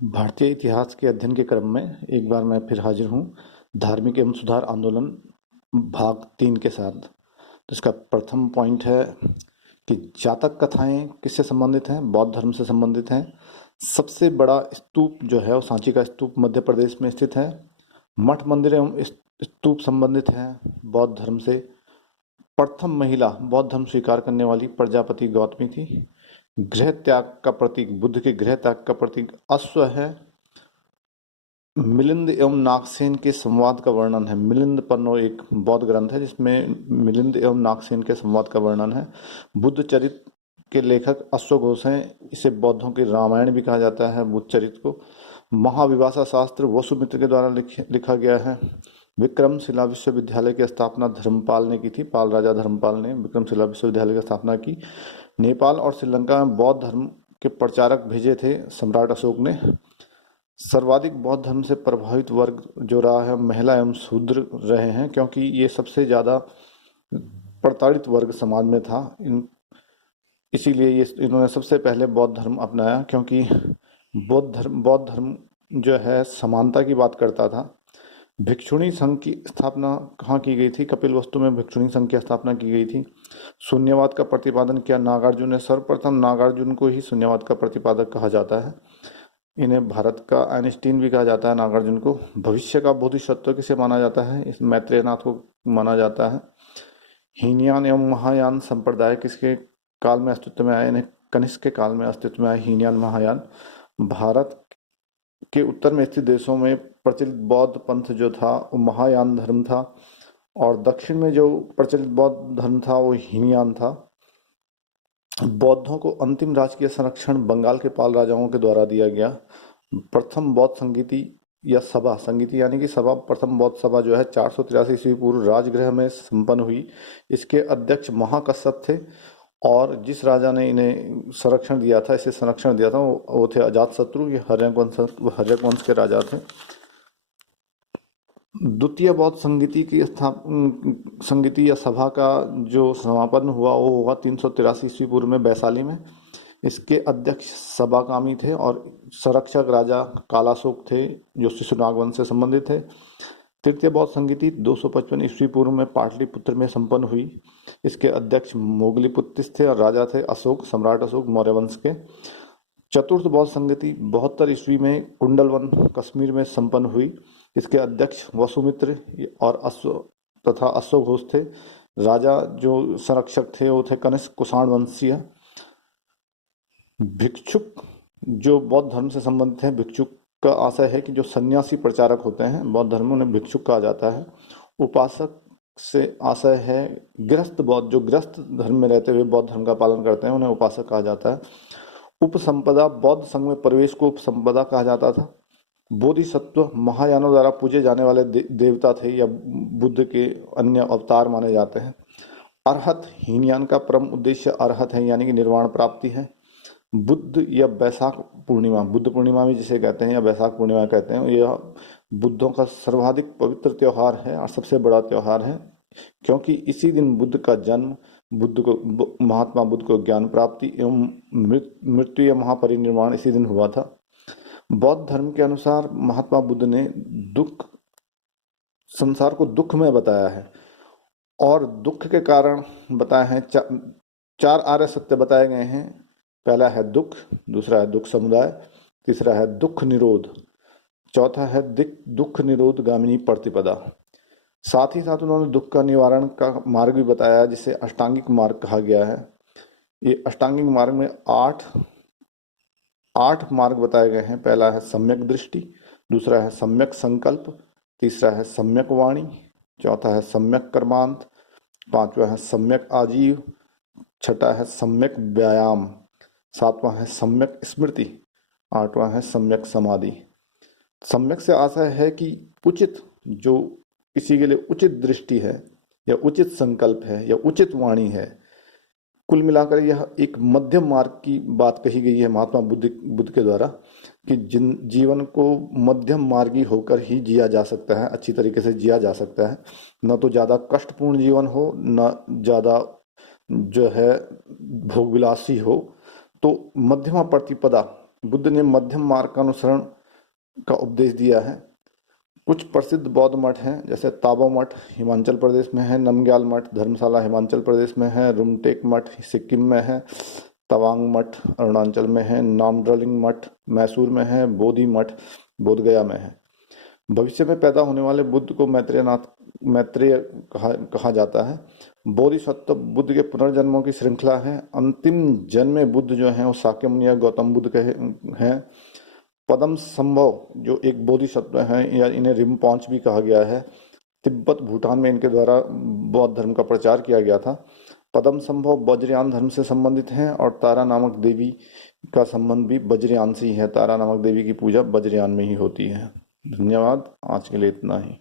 भारतीय इतिहास के अध्ययन के क्रम में एक बार मैं फिर हाजिर हूँ धार्मिक एवं सुधार आंदोलन भाग 3 के साथ। तो इसका प्रथम पॉइंट है कि जातक कथाएं किससे संबंधित हैं? बौद्ध धर्म से संबंधित हैं। सबसे बड़ा स्तूप जो है वो सांची का स्तूप मध्य प्रदेश में स्थित है। मठ मंदिर एवं स्तूप संबंधित हैं बौद्ध धर्म से। प्रथम महिला बौद्ध धर्म स्वीकार करने वाली प्रजापति गौतमी थी। गृह त्याग का प्रतीक, बुद्ध के गृह त्याग का प्रतीक अश्व है। मिलिंद एवं नागसेन के संवाद का वर्णन है। मिलिंद पन्नो एक बौद्ध ग्रंथ है जिसमें मिलिंद एवं नागसेन के संवाद का वर्णन है। बुद्ध चरित के लेखक अश्वघोष हैं। इसे बौद्धों की रामायण भी कहा जाता है बुद्ध चरित को। महाविभाषा शास्त्र वसुमित्र के द्वारा लिखा गया है। विक्रमशिला विश्वविद्यालय की स्थापना धर्मपाल ने की थी। पाल राजा धर्मपाल ने विक्रमशिला विश्वविद्यालय की स्थापना की। नेपाल और श्रीलंका में बौद्ध धर्म के प्रचारक भेजे थे सम्राट अशोक ने। सर्वाधिक बौद्ध धर्म से प्रभावित वर्ग जो रहा है महिला एवं शूद्र रहे हैं, क्योंकि ये सबसे ज़्यादा प्रताड़ित वर्ग समाज में था। इसीलिए ये इन्होंने सबसे पहले बौद्ध धर्म अपनाया, क्योंकि बौद्ध धर्म जो है समानता की बात करता था। भिक्षुणी संघ की स्थापना कहाँ की गई थी? कपिलवस्तु में भिक्षुणी संघ की स्थापना की गई थी। शून्यवाद का प्रतिपादन किया नागार्जुन ने। सर्वप्रथम नागार्जुन को ही शून्यवाद का प्रतिपादक कहा जाता है। इन्हें भारत का आइंस्टीन भी कहा जाता है नागार्जुन को। भविष्य का बोधिसत्व किसे माना जाता है? इस मैत्रेयनाथ को माना जाता है। हीनयान एवं महायान संप्रदाय किसके काल में अस्तित्व में आए? इन्हें कनिष्क के काल में अस्तित्व में आए हीनयान महायान। भारत के उत्तर में स्थित देशों में प्रचलित बौद्ध पंथ जो था वो महायान धर्म था, और दक्षिण में जो प्रचलित बौद्ध धर्म था वो हीनयान था। बौद्धों को अंतिम राजकीय संरक्षण बंगाल के पाल राजाओं के द्वारा दिया गया। प्रथम बौद्ध संगीति या सभा, संगीति यानी कि सभा, प्रथम बौद्ध सभा जो है 483 ईस्वी पूर्व राजगृह में संपन्न हुई। इसके अध्यक्ष महाकश्यप थे, और जिस राजा ने इन्हें संरक्षण दिया था, इसे संरक्षण दिया था, वो थे अजातशत्रु। ये हर्यक वंश के राजा थे। द्वितीय बौद्ध संगीति या सभा का जो समापन हुआ वो हुआ 383 ईस्वी पूर्व में वैशाली में। इसके अध्यक्ष सभाकामी थे, और संरक्षक राजा कालाशोक थे जो शिशुनाग वंश से संबंधित थे। तृतीय बौद्ध संगीति 255 ईस्वी पूर्व में पाटलिपुत्र में संपन्न हुई। इसके अध्यक्ष मोगलीपुत्तिस थे, और राजा थे अशोक, सम्राट अशोक मौर्य वंश के। चतुर्थ बौद्ध संगीति 72 ईस्वी में कुंडलवन कश्मीर में संपन्न हुई। इसके अध्यक्ष वसुमित्र और अश्वघोष थे। राजा जो संरक्षक थे वो थे कनिष्क कुषाण वंशीय। भिक्षुक जो बौद्ध धर्म से संबंधित हैं, भिक्षुक का आशय है कि जो सन्यासी प्रचारक होते हैं बौद्ध धर्म, उन्हें भिक्षुक कहा जाता है। उपासक से आशय है गृहस्थ बौद्ध, जो गृहस्थ धर्म में रहते हुए बौद्ध धर्म का पालन करते हैं, उन्हें उपासक कहा जाता है। उपसंपदा, बौद्ध संघ में प्रवेश को उपसंपदा कहा जाता था। बोधिसत्व महायानों द्वारा पूजे जाने वाले देवता थे या बुद्ध के अन्य अवतार माने जाते हैं। अरहत, हीनयान का परम उद्देश्य अरहत है, यानी कि निर्वाण प्राप्ति है। बुद्ध या बैसाख पूर्णिमा, बुद्ध पूर्णिमा भी जिसे कहते हैं या बैसाख पूर्णिमा कहते हैं, यह बुद्धों का सर्वाधिक पवित्र त्योहार है और सबसे बड़ा त्योहार है, क्योंकि इसी दिन बुद्ध का जन्म, महात्मा बुद्ध को ज्ञान प्राप्ति एवं मृत्यु या महापरिनिर्वाण इसी दिन हुआ था। बौद्ध धर्म के अनुसार महात्मा बुद्ध ने संसार को दुख में बताया है, और दुख के कारण बताए हैं। चार आर्य सत्य बताए गए हैं। पहला है दुख, दूसरा है दुख समुदाय, तीसरा है दुख निरोध, चौथा है दुख निरोध गामिनी प्रतिपदा। साथ ही साथ उन्होंने दुख का निवारण का मार्ग भी बताया, जिसे अष्टांगिक मार्ग कहा गया है। ये अष्टांगिक मार्ग में आठ मार्ग बताए गए हैं। पहला है सम्यक दृष्टि, दूसरा है सम्यक संकल्प, तीसरा है सम्यक वाणी, चौथा है सम्यक कर्मांत, पांचवा है सम्यक आजीव, छठा है सम्यक व्यायाम, सातवां है सम्यक स्मृति, आठवां है सम्यक समाधि। सम्यक से आशय है कि उचित, जो किसी के लिए उचित दृष्टि है या उचित संकल्प है या उचित वाणी है। कुल मिलाकर यह एक मध्यम मार्ग की बात कही गई है महात्मा बुद्ध के द्वारा, कि जीवन को मध्यम मार्गी होकर ही जिया जा सकता है, अच्छी तरीके से जिया जा सकता है। न तो ज़्यादा कष्टपूर्ण जीवन हो, न ज़्यादा जो है भोगविलासी हो। तो मध्यमा प्रतिपदा बुद्ध ने मध्यम मार्ग का अनुसरण का उपदेश दिया है। कुछ प्रसिद्ध बौद्ध मठ हैं, जैसे ताबो मठ हिमाचल प्रदेश में है, नमग्याल मठ धर्मशाला हिमाचल प्रदेश में है, रुमटेक मठ सिक्किम में है, तवांग मठ अरुणाचल में है, नामदर्लिंग मठ मैसूर में है, बोधि मठ बोधगया में है। भविष्य में पैदा होने वाले बुद्ध को मैत्रेय कहा जाता है। बोधिसत्व बुद्ध के पुनर्जन्मों की श्रृंखला है। अंतिम जन्मे बुद्ध जो हैं वो शाक्यमुनि या गौतम बुद्ध के हैं। पदम संभव जो एक बोधिसत्व हैं, या इन्हें रिम्पोंच भी कहा गया है, तिब्बत भूटान में इनके द्वारा बौद्ध धर्म का प्रचार किया गया था। पदम संभव वज्रयान धर्म से संबंधित हैं, और तारा नामक देवी का संबंध भी वज्रयान से ही है। तारा नामक देवी की पूजा वज्रयान में ही होती है। धन्यवाद, आज के लिए इतना ही।